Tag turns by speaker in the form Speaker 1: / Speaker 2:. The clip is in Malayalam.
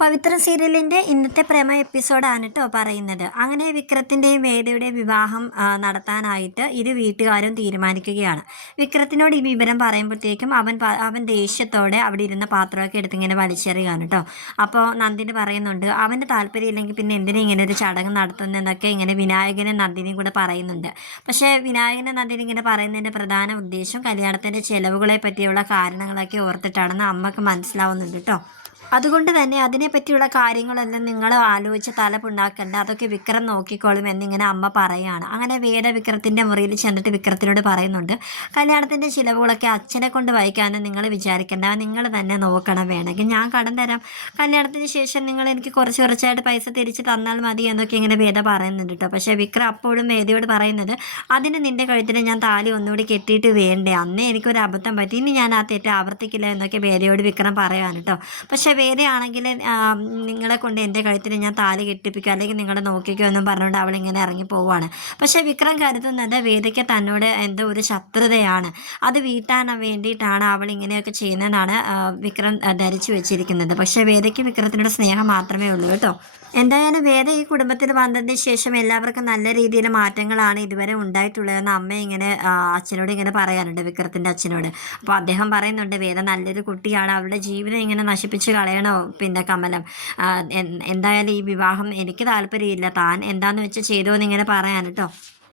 Speaker 1: പവിത്ര സീരിയലിന്റെ ഇന്നത്തെ പ്രേമ എപ്പിസോഡാണ് കേട്ടോ പറയുന്നത്. അങ്ങനെ വിക്രത്തിന്റെയും വേദയുടെയും വിവാഹം നടത്താനായിട്ട് ഇരു വീട്ടുകാരും തീരുമാനിക്കുകയാണ്. വിക്രത്തിനോട് ഈ വിവരം പറയുമ്പോഴത്തേക്കും അവൻ അവൻ ദേഷ്യത്തോടെ അവിടെ ഇരുന്ന പാത്രമൊക്കെ എടുത്ത് ഇങ്ങനെ വലിച്ചെറിയുകയാണ് കേട്ടോ അപ്പോൾ നന്ദിനി പറയുന്നുണ്ട് അവന്റെ താല്പര്യം ഇല്ലെങ്കിൽ പിന്നെ എന്തിനാ ഇങ്ങനെ ഒരു ചടങ്ങ് നടത്തുന്നതെന്നൊക്കെ ഇങ്ങനെ വിനായകനും നന്ദിനിയും കൂടെ പറയുന്നുണ്ട്. പക്ഷേ വിനായകനും നന്ദിനി ഇങ്ങനെ പറയുന്നതിന്റെ പ്രധാന ഉദ്ദേശം കല്യാണത്തിന്റെ ചിലവുകളെ പറ്റിയുള്ള കാരണങ്ങളൊക്കെ ഓർത്തിട്ടാണെന്ന് അമ്മയ്ക്ക് മനസ്സിലാവുന്നുണ്ട് കേട്ടോ അതുകൊണ്ട് തന്നെ അതിനെപ്പറ്റിയുള്ള കാര്യങ്ങളെല്ലാം നിങ്ങൾ ആലോചിച്ച് തലപ്പുണ്ടാക്കേണ്ട അതൊക്കെ വിക്രം നോക്കിക്കോളും എന്നിങ്ങനെ അമ്മ പറയുകയാണ് അങ്ങനെ വേദ വിക്രത്തിന്റെ മുറിയിൽ ചെന്നിട്ട് വിക്രത്തിനോട് പറയുന്നുണ്ട് കല്യാണത്തിന്റെ ചിലവുകളൊക്കെ അച്ഛനെ കൊണ്ട് വഹിക്കാമെന്ന് നിങ്ങൾ വിചാരിക്കേണ്ട. നിങ്ങൾ തന്നെ നോക്കണം വേണമെങ്കിൽ. ഞാൻ കടം തരാം. കല്യാണത്തിന് ശേഷം നിങ്ങൾ എനിക്ക് കുറച്ച് കുറച്ചായിട്ട് പൈസ തിരിച്ച് തന്നാൽ മതി എന്നൊക്കെ ഇങ്ങനെ വേദ പറയുന്നുണ്ട് കേട്ടോ. പക്ഷേ വിക്രം അപ്പോഴും വേദയോട് പറയുന്നത് അതിന് നിന്റെ കഴുത്തിന് ഞാൻ താലി ഒന്നുകൂടി കെട്ടിയിട്ട് വേണ്ടേ? അന്നേ എനിക്കൊരു അബദ്ധം പറ്റി. ഇനി ഞാൻ ആ തെറ്റ് ആവർത്തിക്കില്ല എന്നൊക്കെ വേദയോട് വിക്രം പറയാൻ കേട്ടോ. പക്ഷേ വേദയാണെങ്കിൽ നിങ്ങളെ കൊണ്ട് എന്റെ കഴുത്തിന് ഞാൻ താലി കെട്ടിപ്പിക്കുക അല്ലെങ്കിൽ നിങ്ങളെ നോക്കിക്കോ എന്നും പറഞ്ഞുകൊണ്ട് അവളിങ്ങനെ ഇറങ്ങി പോവുകയാണ് പക്ഷേ വിക്രം കരുതുന്നത് വേദയ്ക്ക് തന്നോട് എന്തോ ഒരു ശത്രുതയാണ്. അത് വീട്ടാൻ വേണ്ടിയിട്ടാണ് അവൾ ഇങ്ങനെയൊക്കെ ചെയ്യുന്നതാണ് വിക്രം ധരിച്ചു വെച്ചിരിക്കുന്നത്. പക്ഷേ വേദയ്ക്ക് വിക്രത്തിനോട് സ്നേഹം മാത്രമേ ഉള്ളൂ കേട്ടോ. എന്തായാലും വേദ ഈ കുടുംബത്തിൽ വന്നതിന് ശേഷം എല്ലാവർക്കും നല്ല രീതിയിൽ മാറ്റങ്ങളാണ് ഇതുവരെ ഉണ്ടായിട്ടുള്ളതെന്ന് അമ്മ ഇങ്ങനെ അച്ഛനോട് ഇങ്ങനെ പറയാറുണ്ട് വിക്രത്തിന്റെ അച്ഛനോട്. അപ്പോൾ അദ്ദേഹം പറയുന്നുണ്ട് വേദ നല്ലൊരു കുട്ടിയാണ് അവളുടെ ജീവിതം ഇങ്ങനെ നശിപ്പിച്ച് കളയണോ? പിന്നെ കമലം. എന്തായാലും ഈ വിവാഹം എനിക്ക് താല്പര്യമില്ല. താൻ എന്താന്ന് വെച്ചാൽ ചെയ്തോ എന്നിങ്ങനെ പറയാൻ കേട്ടോ.